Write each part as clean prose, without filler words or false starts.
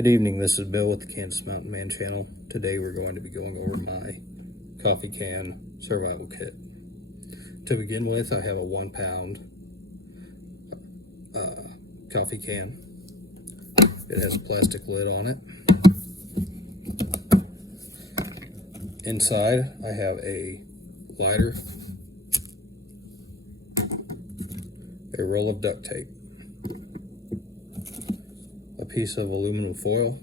Good evening, this is Bill with the Kansas Mountain Man channel. Today we're going to be going over my coffee can survival kit. To begin with, I have a 1 pound coffee can. It has a plastic lid on it. Inside I have a lighter, a roll of duct tape, a piece of aluminum foil,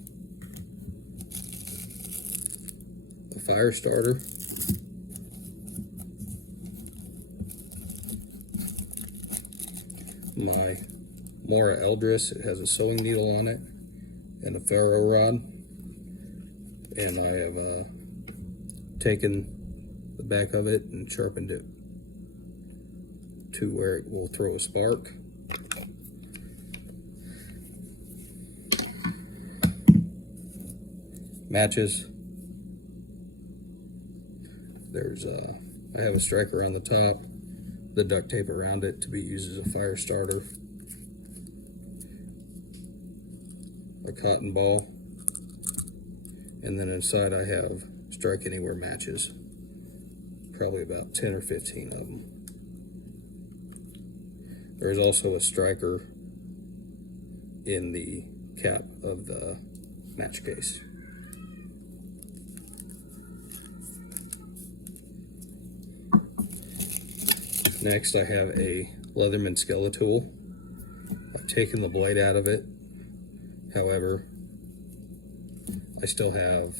a fire starter, my Mora Eldris. It has a sewing needle on it and a ferro rod, and I have taken the back of it and sharpened it to where it will throw a spark. Matches. I have a striker on the top, the duct tape around it to be used as a fire starter, a cotton ball, and then inside I have strike anywhere matches, probably about 10 or 15 of them. There's also a striker in the cap of the match case. Next, I have a Leatherman Skeletool. I've taken the blade out of it. However, I still have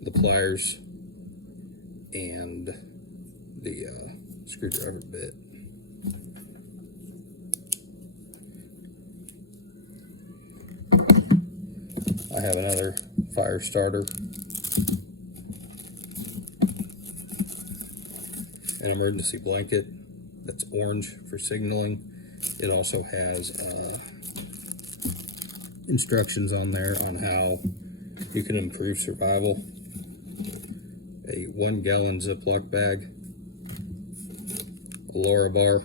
the pliers and the screwdriver bit. I have another fire starter, an emergency blanket that's orange for signaling. It also has instructions on there on how you can improve survival. A 1 gallon Ziploc bag, a LoRa bar,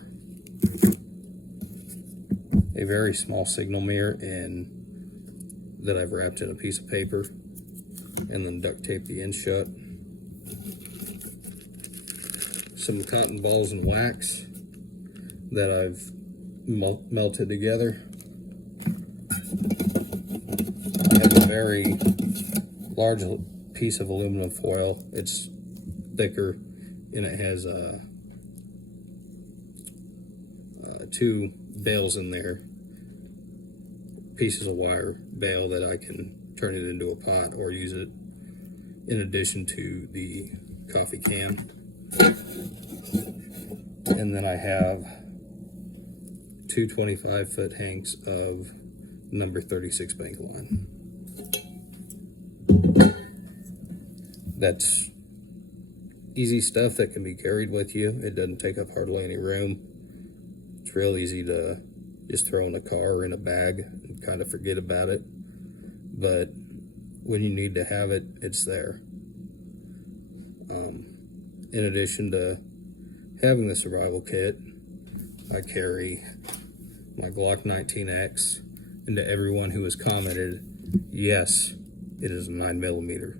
a very small signal mirror that I've wrapped in a piece of paper and then duct taped the end shut. Some cotton balls and wax that I've melted together. I have a very large piece of aluminum foil. It's thicker and it has 2 bales in there, pieces of wire bale that I can turn it into a pot or use it in addition to the coffee can. And then I have 2 25-foot hanks of number 36 bank line. That's easy stuff that can be carried with you. It doesn't take up hardly any room. It's real easy to just throw in a car or in a bag and kind of forget about it. But when you need to have it, it's there. In addition to having the survival kit, I carry my Glock 19X, and to everyone who has commented, yes, it is a 9mm.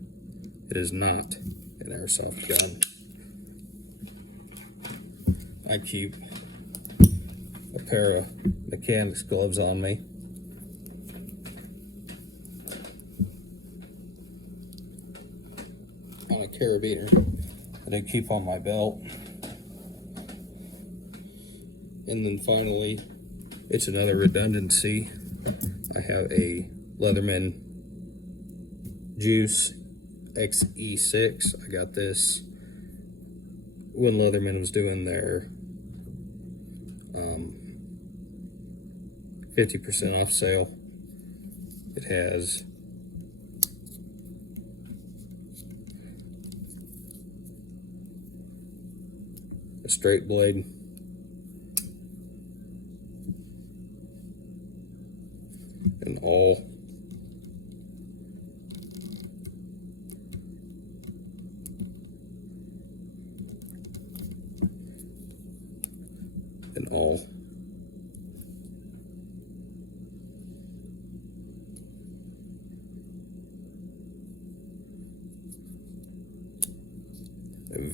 It is not an airsoft gun. I keep a pair of mechanics gloves on me. On a carabiner that I keep on my belt. And then finally, it's another redundancy. I have a Leatherman Juice XE6. I got this when Leatherman was doing their 50% off sale. It has a straight blade, an awl,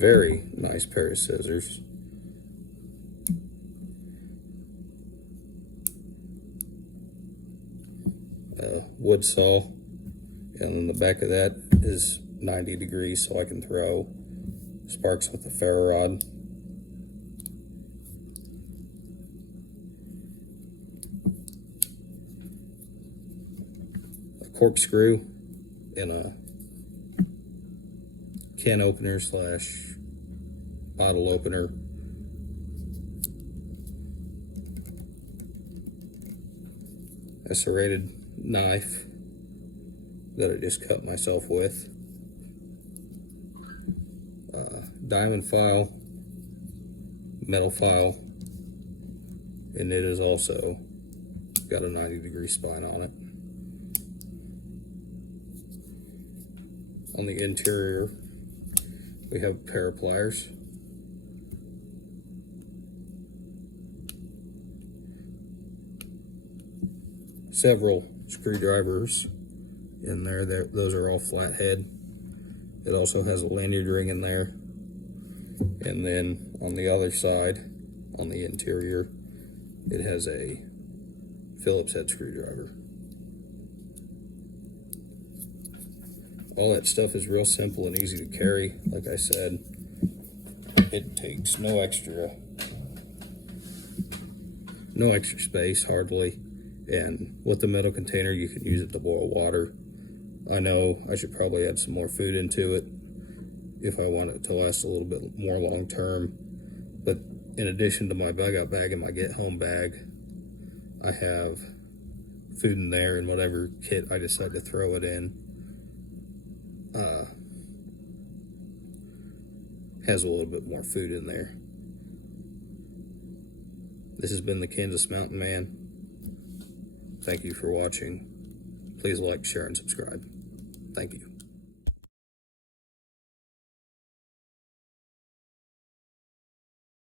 very nice pair of scissors. A wood saw, and the back of that is 90 degrees, so I can throw sparks with a ferro rod. A corkscrew and a can opener slash bottle opener. A serrated knife that I just cut myself with. Diamond file, metal file, and it is also got a 90-degree spine on it. On the interior, we have a pair of pliers, several screwdrivers in there. Those are all flathead. It also has a lanyard ring in there. And then on the other side, on the interior, it has a Phillips head screwdriver. All that stuff is real simple and easy to carry. Like I said, it takes no extra space hardly. And with the metal container, you can use it to boil water. I know I should probably add some more food into it if I want it to last a little bit more long term. But in addition to my bug out bag and my get home bag, I have food in there, and whatever kit I decide to throw it in has a little bit more food in there. This has been the Kansas Mountain Man. Thank you for watching. Please like, share, and subscribe. Thank you.